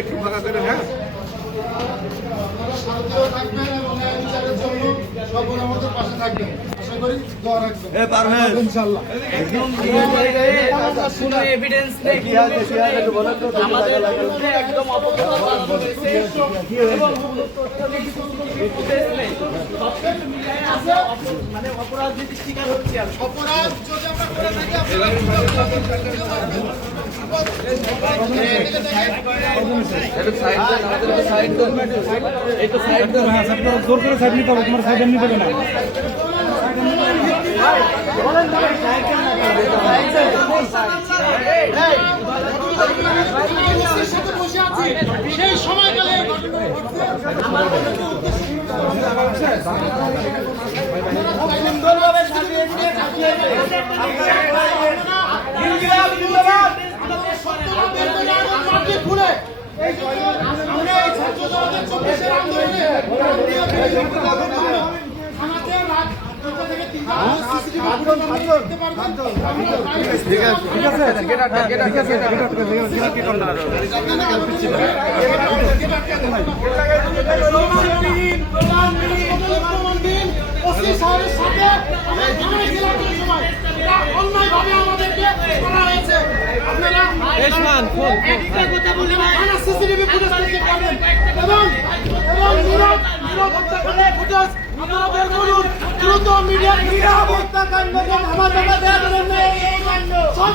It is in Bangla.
একটু ফাঁকা করেন, হ্যাঁ। শান্তিও থাকবেন এবং ন্যায় বিচারের জন্য সকল আমাদের পাশে থাকবেন। আশা করি দোয়া রাখবেন ইনশাআল্লাহ। কোনো এভিডেন্স নেই, আমাদের বিরুদ্ধে একদম অপপ্রচার চালানো হয়েছে এবং কোনো ফুটেজ নেই। সবকিছু মিলিয়ে আমরা মানে অপরাধীর শিকার হচ্ছি। আর অপরাধ যদি আমরা করে থাকি আপনারা জোর করে সাইড নিতে হবে, তোমার সাইড এমনি দেবে না। বসে আছি সেই সময়কালে সুন্দরভাবে সাজিয়ে দিয়ে ঘুরে এই আমরা এই ছাত্র জনতার 24 আন্দোলনে থানাতে রাত 2টা থেকে 3টা সিসিটিভি ফুটেজ দেখতে পারবেন। ঠিক আছে, ঠিক আছে, ওসি সাহেবের সাথে আমরা থানায় ছিলাম ওই সময়। এটা অন্যায়ভাবে আমাদেরকে করা হয়েছে। আপনারা একটা কথা বলে থানা সিসিটিভি ফুটেজ দেখতে পারবেন এবং নীরব হত্যাকাণ্ডের ফুটেজ আপনারা বের করুন। দ্রুত মিডিয়া হত্যাকাণ্ডকে ধামা দেওয়ার জন্য সব